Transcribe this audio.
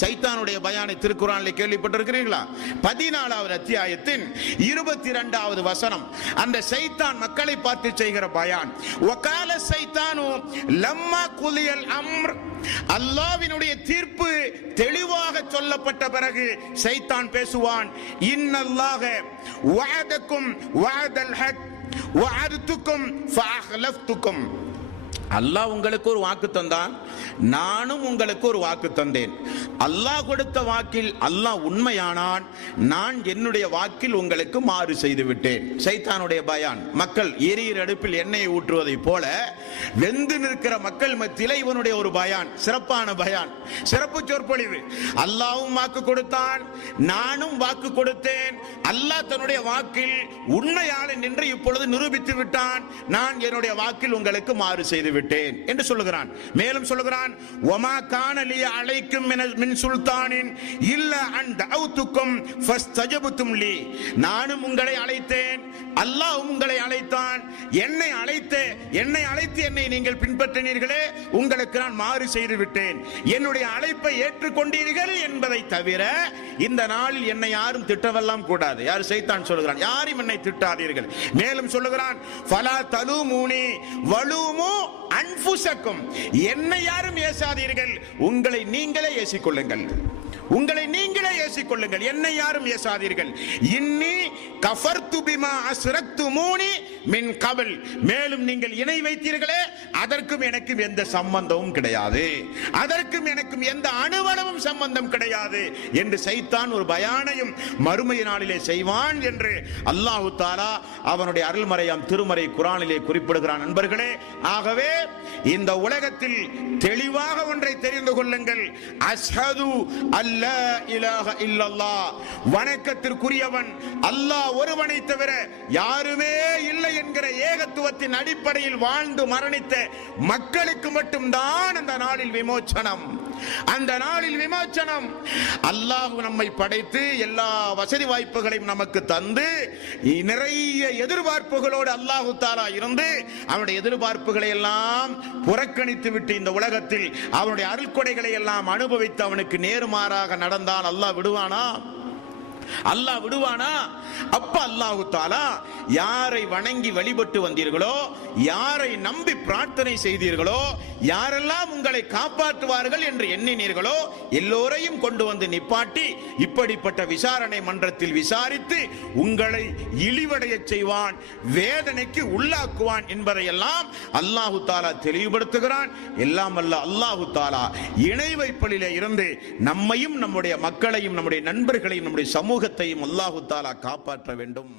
சைத்தானுடைய பயானை திருக்குர்ஆனிலே கேள்விப்பட்டிருக்கிறீர்களா? 14வது அத்தியாயத்தின் 22வது வசனம். அந்த சைத்தான் மக்களை பார்த்து செய்கிற பயான். வகால சைத்தானு லம்மா குலியல் அம்ர், அல்லாஹ்வினுடைய தீர்ப்பு தெளிவாக சொல்லப்பட்ட பிறகு சைத்தான் பேசுவான். இன்னல்லாஹ வஅதக்கும் வஅதல் ஹக் வஅதுக்கும் ஃபஅஹ்லஃப்துக்கும். அல்லாஹ் உங்களுக்கு ஒரு வாக்கு தந்தான், நானும் உங்களுக்கு ஒரு வாக்கு தந்தேன். அல்லாஹ் கொடுத்த வாக்கில் அல்லாஹ் உண்மையானான், நான் என்னுடைய வாக்கில் உங்களுக்கு மாறு செய்து விட்டேன். சைத்தானுடைய பயான். மக்கள் எரியிற அடுப்பில் எண்ணெயை ஊற்றுவதை போல வெந்து நிற்கிற மக்கள் மத்தியில் இவனுடைய ஒரு பயான், சிறப்பான பயான், சிறப்பு சொற்பொழிவு. அல்லாஹ்வும் வாக்கு கொடுத்தான், நானும் வாக்கு கொடுத்தேன். அல்லாஹ் தன்னுடைய வாக்கில் உண்மையாளன் என்று இப்பொழுது நிரூபித்து விட்டான், நான் என்னுடைய வாக்கில் உங்களுக்கு மாறு செய்து விட்டேன் என்று சொல்லுகிறான். மேலும் சொல்லுகிறான், வமா கான லி அலைக்கும் மின் சுல்தானின் இல்ல அன் தஅவுதுக்கும் ஃபஸ்தஜபதும் லி. நானும் உங்களை அழைத்தேன், அல்லாஹ்வும் உங்களை அழைத்தான். என்னை அழைத்து என்னை நீங்கள் பின்பற்றினீர்களே, உங்களுக்கு நான் மாறு செய்து விட்டேன். என்னுடைய அழைப்பை ஏற்றுக்கொண்டீர்கள் என்பதை தவிர இந்த நாளில் என்னை யாரும் திட்டவெல்லாம் கூடாது. யார்? சைத்தான் சொல்லுகிறான், யாரும் என்னை திட்டாதீர்கள். மேலும் சொல்லுகிறான், ஃபலா தலூமூனி வலூமு அன்ஃபுஸக்கும். என்னை யாரும் ஏசாதீர்கள், உங்களை நீங்களே ஏசிக்கொள்ளுங்கள். உங்களை நீங்களே ஏசிக்கொள்ளுங்கள், என்னை யாரும் ஏசாதீர்கள். இன்னி கஃபர்து பிமா அஸ்ரக்துமூனி மின் கபல். மேலும் நீங்கள் இணை வைத்தீர்களே, அதற்கும் எனக்கும் எந்த சம்பந்தமும் கிடையாது, அதற்கும் எனக்கும் எந்த அணுவளவும் சம்பந்தம் கிடையாது என்று சைத்தான் ஒரு பயானையும் மறுமை நாளிலே செய்வான் என்று அல்லாஹ் தஆலா அவனுடைய அருள்மறையாம் திருமறை குர்ஆனிலே குறிப்பிடுகிறான். நண்பர்களே, ஆகவே இந்த உலகத்தில் தெளிவாக ஒன்றை தெரிந்து கொள்ளுங்கள். அஷ்ஹது அல்லா இலாஹ இல்லல்லாஹ், வணக்கத்திற்குரியவன் அல்லாஹ் ஒருவனை தவிர யாருமே இல்லை என்கிற ஏகத்துவத்தின் அடிப்படையில் வாழ்ந்து மரணித்த மக்களுக்கு மட்டும்தான் அந்த நாளில் விமோச்சனம். அந்த நாளில் விமோச்சனம். அல்லாஹ் நம்மை படைத்து எல்லா வசதி வாய்ப்புகளையும் நமக்கு தந்து நிறைய எதிர்பார்ப்புகளோடு அல்லாஹ் தஆலா இருந்து அவனுடைய எதிர்பார்ப்புகளை எல்லாம் புறக்கணித்து விட்டு இந்த உலகத்தில் அவனுடைய அருள்கொடைகளை எல்லாம் அனுபவித்து அவனுக்கு நேர்மாறாக நடந்தால் அல்லாஹ் விடுவானா? அல்லாஹ் விடுவானா? அப்ப அல்லாஹ் தஆலா யாரை வணங்கி வழிபட்டு வந்தீர்களோ, யாரை நம்பி பிரார்த்தனை செய்தீர்களோ, யாரெல்லாம் உங்களை காப்பாற்றுவார்கள் என்று எண்ணினீர்களோ எல்லோரையும் கொண்டு வந்து நிப்பாட்டி இப்படிப்பட்ட விசாரணை மன்றத்தில் விசாரித்து உங்களை இழிவடைய செய்வான், வேதனைக்கு உள்ளாக்குவான் என்பதையெல்லாம் அல்லாஹ் தஆலா தெளிவுபடுத்துகிறான். எல்லாம் அல்ல அல்லாஹ் தஆலா இணை வைப்பலிலே இருந்து நம்மையும் நம்முடைய மக்களையும் நம்முடைய நண்பர்களையும் நம்முடைய சமூகத்தையும் அல்லாஹ் தஆலா காப்பாற்ற வேண்டும்.